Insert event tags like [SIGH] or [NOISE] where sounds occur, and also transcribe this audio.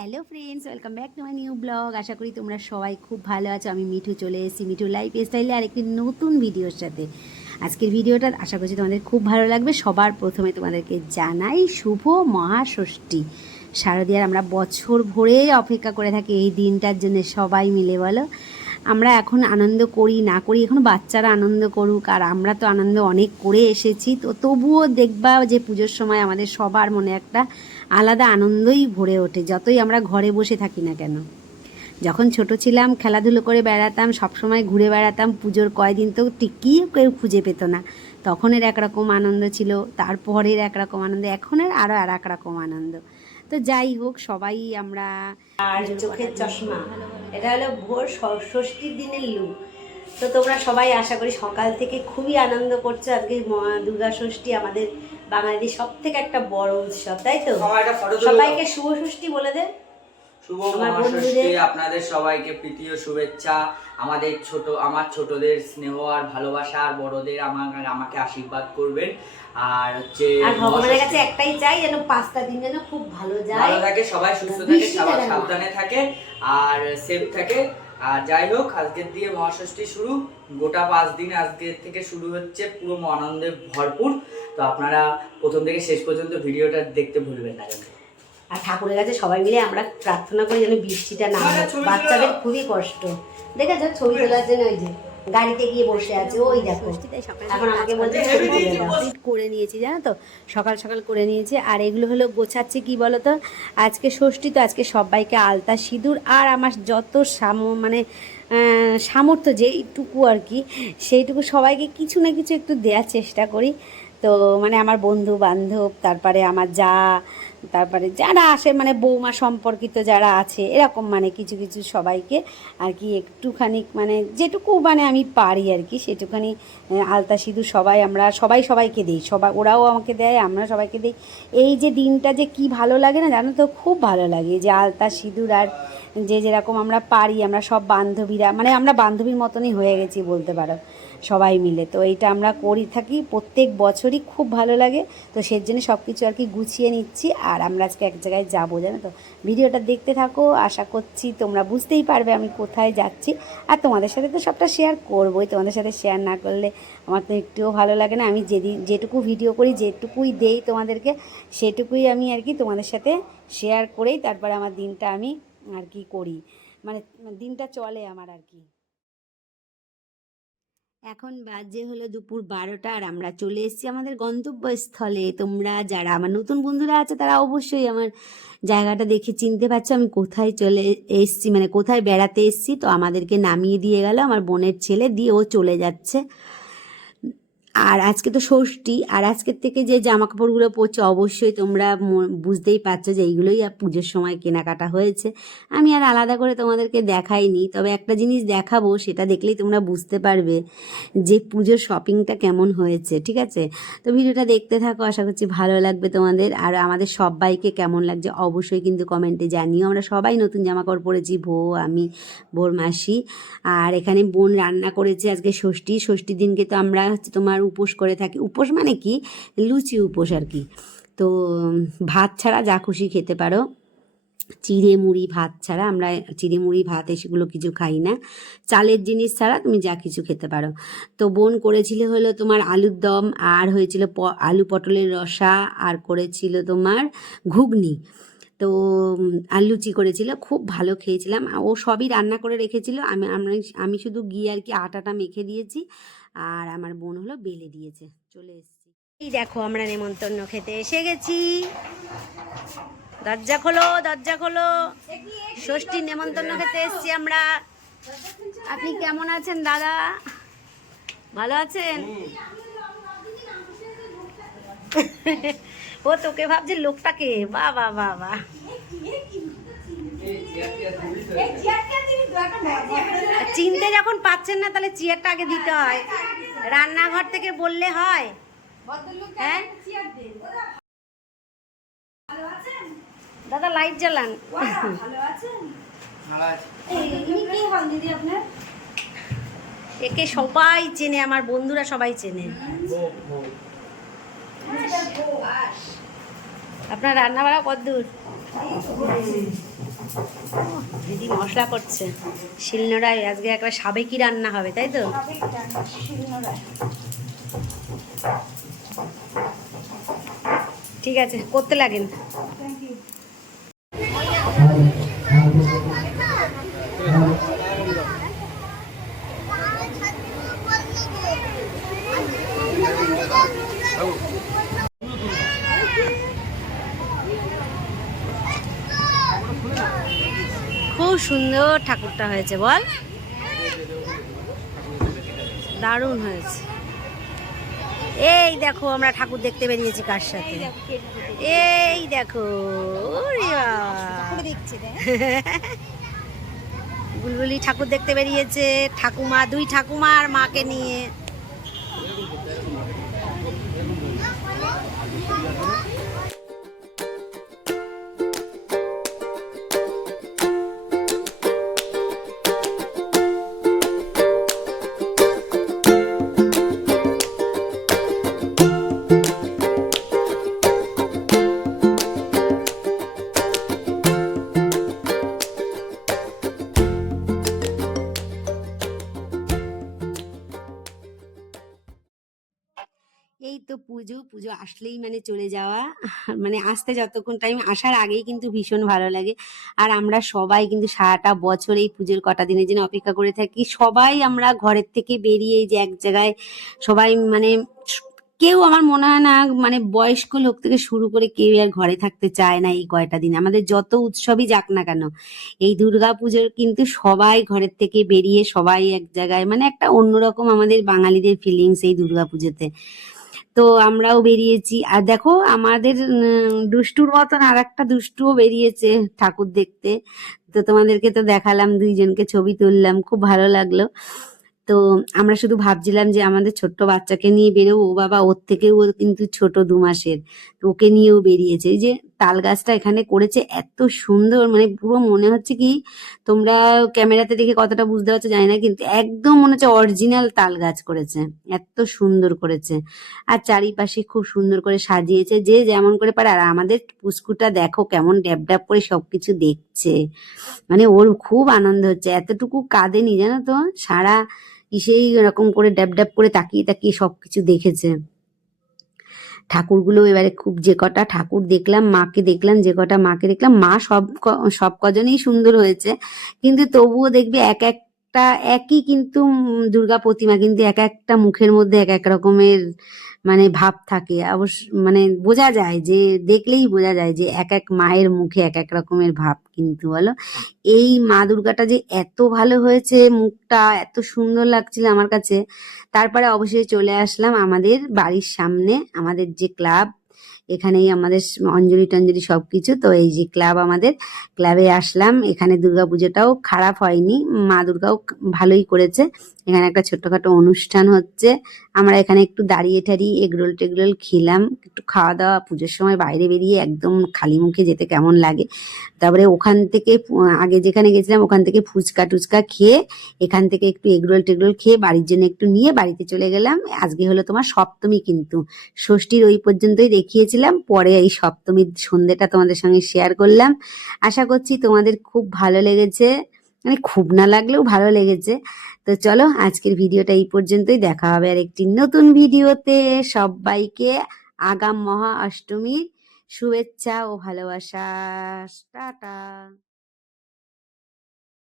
Hello friends welcome back to my new blog আশা করি তোমরা সবাই খুব ভালো আছো। আমি মিঠু চলে এসেছি মিঠু লাইফ স্টাইলে আরেকটি নতুন ভিডিওর সাথে। আজকের ভিডিওটা আশা করছি তোমাদের খুব ভালো লাগবে। সবার প্রথমে তোমাদেরকে জানাই শুভ মহাষষ্ঠী। শারদীয়ার আমরা বছর ভরে অপেক্ষা করে থাকি এই দিনটার জন্য সবাই মিলে, বলো। আমরা এখন আনন্দ করি, না করি, এখন বাচ্চারা আনন্দ করুক। আর আমরা তো আনন্দ অনেক করে এসেছি। তো তবুও দেখবা যে পুজোর সময় আমাদের সবার মনে একটা আলাদা আনন্দই ভরে ওঠে, যতই আমরা ঘরে বসে থাকি না কেন। যখন ছোট ছিলাম, খেলাধুলো করে বেড়াতাম, সবসময় ঘুরে বেড়াতাম, পুজোর কয়দিন তো টিকি কেউ খুঁজে পেত না। তখনের একরকম আনন্দ ছিল, তারপরের একরকম আনন্দ, এখনের আরও আর এক রকম আনন্দ। তো যাই হোক, সবাই আমরা চোখের চশমা, এটা হলো ভোর ষষ্ঠীর দিনের লুক। তো তোমরা সবাই আশা করি সকাল থেকে খুবই আনন্দ করছ। আজকে দুর্গা ষষ্ঠী আমাদের বাঙালিদের সব থেকে একটা বড় উৎসব তাই তো। সবাইকে শুভ ষষ্ঠী বলে দে। শুভ মহাষষ্ঠী আপনাদের সবাইকে প্রীতি ও শুভেচ্ছা। আমাদের ছোট আমার ছোটদের স্নেহ আর ভালোবাসা আর বড়দের আমার আমাকে আশীর্বাদ করবেন। আর হচ্ছে আর ভগবানের কাছে একটাই চাই যেন পাঁচটা দিন যেন খুব ভালো যায়। ভালো থাকে সবাই সুস্থ থাকে সবাই সাবধানে থাকে আর সেফ থাকে। আর যাই হোক আজকের দিয়ে মহাষষ্ঠী শুরু। গোটা পাঁচ দিন আজকের থেকে শুরু হচ্ছে পুরো আনন্দে ভরপুর। তো আপনারা প্রথম থেকে শেষ পর্যন্ত ভিডিওটা দেখতে ভুলবেন না কিন্তু। আর ঠাকুরের কাছে সবাই মিলে আমরা প্রার্থনা করি যেন বৃষ্টিটা না বাচ্চাদের খুবই কষ্ট। দেখেছ? ছবি তোলার জন্য ওই যে। গাড়িতে গিয়ে বসে আছে ওই দেখো। এখন আমাকে বলছে করে নিয়েছি জানো তো? সকাল সকাল করে নিয়েছি। আর এগুলো হলো গোছাচ্ছে কি বলো তো আজকে ষষ্ঠী তো আজকে সবাইকে আলতা সিঁদুর আর আমার যত সাম মানে সামর্থ্য যেইটুকু আর কি সেইটুকু সবাইকে কিছু না কিছু একটু দেওয়ার চেষ্টা করি। তো মানে আমার বন্ধু বান্ধব তারপরে আমার যা তারপরে যারা আসে মানে বৌমা সম্পর্কিত যারা আছে, এরকম মানে কিছু কিছু সবাইকে আর কি একটুখানি মানে যেটুকু মানে আমি পারি আর কি, সেটুখানি আলতা সিঁদুর সবাই আমরা, সবাই সবাইকে দিই সবাই ওরাও আমাকে দেয়, আমরা সবাইকে দিই। এই যে দিনটা যে কি ভালো লাগে না, জানো তো? খুব ভালো লাগে যে আলতা সিঁদুর আর যে যেরকম আমরা পারি, আমরা সব বান্ধবীরা মানে আমরা বান্ধবীর মতনই হয়ে গেছি বলতে পারো। সবাই মিলে। তো এইটা আমরা করি থাকি, প্রত্যেক বছরই খুব ভালো লাগে। তো সেই জন্য সব কিছু আর কি গুছিয়ে নিচ্ছি, আর আমরা আজকে এক জায়গায় যাব, জানো তো? ভিডিওটা দেখতে থাকো, আশা করছি তোমরা বুঝতেই পারবে আমি কোথায় যাচ্ছি। আর তোমাদের সাথে তো সবটা শেয়ার করবোই, তোমাদের সাথে শেয়ার না করলে আমার তো একটুও ভালো লাগে না। আমি যেদিন, যেটুকু ভিডিও করি, যেটুকুই দেই তোমাদেরকে, সেটুকুই আমি আর কি তোমাদের সাথে শেয়ার করেই তারপর আমার দিনটা আমি আর কি করি। মানে দিনটা চলে আমার আর কি। এখন বাজে হলো দুপুর বারোটা আর আমরা চলে এসেছি আমাদের গন্তব্যস্থলে। তোমরা যারা আমার নতুন বন্ধুরা আছে, তারা অবশ্যই আমার জায়গাটা দেখে চিনতে পারছ আমি কোথায় চলে এসছি মানে কোথায় বেড়াতে এসছি। তো আমাদেরকে নামিয়ে দিয়ে গেল আমার বোনের ছেলে, দিয়ে ও চলে যাচ্ছে। আর আজকে তো ষষ্ঠী, আর আজকের থেকে যে জামা কাপড়গুলো পরছে অবশ্যই তোমরা বুঝতেই পারছ যে এইগুলোই আর পুজোর সময় কেনাকাটা হয়েছে। আমি আর আলাদা করে তোমাদেরকে দেখাইনি, তবে একটা জিনিস দেখাবো, সেটা দেখলেই তোমরা বুঝতে পারবে যে পুজোর শপিংটা কেমন হয়েছে, ঠিক আছে? তো ভিডিওটা দেখতে থাকো, আশা করছি ভালো লাগবে তোমাদের। আর আমাদের সবাইকে কেমন লাগছে অবশ্যই কিন্তু কমেন্টে জানিও। আমরা সবাই নতুন জামা কাপড় পরেছি ভো আমি বোর মাসি। আর এখানে বোন রান্না করেছে আজকে ষষ্ঠী। ষষ্ঠীর দিনকে তো আমরা হচ্ছে তোমার উপোস করে থাকি। উপোস মানে কি? লুচি উপোস আর কি। তো ভাত ছাড়া যা খুশি খেতে পারো। চিড়ে মুড়ি ভাত ছাড়া আমরা চিড়ে মুড়ি ভাত এসেগুলো কিছু খাই না। চালের জিনিস ছাড়া তুমি যা কিছু খেতে পারো। তো বোন করেছিল হলো তোমার আলুর দম আর হয়েছিল আলু পটলের রসা আর করেছিল তোমার ঘুগনি। তো আর লুচি করেছিল, খুব ভালো খেয়েছিলাম। ও সবই রান্না করে রেখেছিল। আমি আমি আমি শুধু গিয়ে আর কি আটাটা মেখে দিয়েছি। আর আমার বোন হলো বেলে দিয়েছে। চলে এসেছি। এই দেখো আমরা নেমন্তন্ন খেতে এসে গেছি। দরজা খোলো দরজা খোলো। ষষ্ঠী নেমন্তন্ন খেতে এসেছি আমরা। আপনি কেমন আছেন দাদা? ভালো আছেন? ও তোকে ভাবছে লোকটাকে। বা বা বা বা। চিনতে যখন পাচ্ছেন না, তাহলে চেয়ারটা আগে দিতে হয়। রান্নাঘর থেকে বললে হয়। হ্যাঁ? দাদা লাইট জ্বালান। একে সবাই চেনে আমার বন্ধুরা সবাই চেনে। ভো। আপনার রান্না বাড়া কত দূর দিদি মশলা করছে। শিলনোড়ায় আজকে একবার সাবেকি রান্না হবে, তাই তো? ঠিক আছে, করতে লাগেন। খুব সুন্দর ঠাকুরটা হয়েছে বল। দারুণ হয়েছে। এই দেখো আমরা ঠাকুর দেখতে বেরিয়েছি কার সাথে। এই দেখো। [LAUGHS] বুলবুলি ঠাকুর দেখতে বেরিয়েছে ঠাকুমা দুই ঠাকুমা আর মাকে নিয়ে। পুজো পুজো আসলেই মানে চলে যাওয়া। মানে আসতে যতক্ষণ টাইম আসার আগেই কিন্তু ভীষণ ভালো লাগে। আর আমরা সবাই কিন্তু সারাটা বছর এই পুজোর কটা দিনের জন্য অপেক্ষা করে থাকি। সবাই আমরা ঘরের থেকে বেরিয়ে যে এক জায়গায় সবাই মানে কেউ আমার মনে হয় না মানে বয়স্ক লোক থেকে শুরু করে কেউ আর ঘরে থাকতে চায় না এই কয়টা দিন। আমাদের যত উৎসবই যাক না কেন, এই দুর্গা পুজোর কিন্তু সবাই ঘরের থেকে বেরিয়ে সবাই এক জায়গায় মানে একটা অন্যরকম আমাদের বাঙালিদের ফিলিংস এই দুর্গা পুজোতে। তো আমরাও বেরিয়েছি। আর দেখো, আমাদের দুষ্টুর মতন আর একটা দুষ্টুও বেরিয়েছে ঠাকুর দেখতে। তো তোমাদেরকে তো দেখালাম, দুইজনকে ছবি তুললাম, খুব ভালো লাগল। তো আমরা শুধু ভাবছিলাম যে আমাদের ছোট্ট বাচ্চাকে নিয়ে বেরোবো। ও বাবা, ওর থেকেও কিন্তু ছোট দু মাসের ওকে নিয়েও বেরিয়েছে। এই যে তাল গাছটা এখানে করেছে, এত সুন্দর। মানে পুরো মনে হচ্ছে কি তোমরা ক্যামেরাতে দেখে কতটা বুঝতে পারছ জানি না, কিন্তু একদম মনে হচ্ছে অরিজিনাল তাল গাছ করেছে। এত সুন্দর করেছে। আর চারিপাশে খুব সুন্দর করে সাজিয়েছে, যে যেমন করে পারে। আর আমাদের পুস্কুটা দেখো কেমন ড্যাব ড্যাব করে সবকিছু দেখছে। মানে ওর খুব আনন্দ হচ্ছে। এতটুকু কাঁদেনি জানো তো? সারা ইসেই এরকম করে ড্যাব ড্যাব করে তাকিয়ে তাকিয়ে সবকিছু দেখেছে। ঠাকুরগুলো এবারে খুব যে কটা ঠাকুর দেখলাম, মাকে দেখলাম, যে কটা মাকে দেখলাম, মা সব সব কজনেই সুন্দর হয়েছে। কিন্তু তবুও দেখবে এক একটা একই কিন্তু দুর্গা প্রতিমা, কিন্তু এক একটা মুখের মধ্যে এক এক রকমের মানে ভাব থাকে। অবশ্য মানে বোঝা যায় যে, দেখলেই বোঝা যায় যে, এক এক মায়ের মুখে এক এক রকমের ভাব কিন্তু বলো। এই মা দুর্গাটা যে এত ভালো হয়েছে মুখটা, এত সুন্দর লাগছিল আমার কাছে। তারপরে অবশ্যই চলে আসলাম আমাদের বাড়ির সামনে, আমাদের যে ক্লাব এখানেই আমাদের অঞ্জলি টঞ্জলি সবকিছু। তো এই যে ক্লাব আমাদের, ক্লাবে আসলাম। এখানে দুর্গাপুজোটাও খারাপ হয়নি। মা দুর্গাও ভালোই করেছে। এখানে একটা ছোট্টখাটো অনুষ্ঠান হচ্ছে। আমরা এখানে একটু দাঁড়িয়ে ঠাড়িয়ে এগরোল টেগরোল খেলাম। একটু খাওয়া দাওয়া, পুজোর সময় বাইরে বেরিয়ে একদম খালি মুখে যেতে কেমন লাগে। তারপরে ওখান থেকে আগে যেখানে গেছিলাম, ওখান থেকে ফুচকা টুচকা খেয়ে এখান থেকে একটু এগরোল টেগরোল খেয়ে বাড়ির জন্য একটু নিয়ে বাড়িতে চলে গেলাম। আজকে হলো তোমার সপ্তমী কিন্তু। ষষ্ঠীর ওই পর্যন্তই দেখিয়েছিলাম পরে এই সপ্তমীর সন্ধ্যেটা তোমাদের সঙ্গে শেয়ার করলাম। আশা করছি তোমাদের খুব ভালো লেগেছে। মানে খুব না লাগলেও ভালো লেগেছে। তো চলো, আজকের ভিডিওটা এই পর্যন্তই। দেখা হবে আর একটি নতুন ভিডিওতে। সবাইকে আগাম মহা অষ্টমীর শুভেচ্ছা ও ভালোবাসা। টাটা।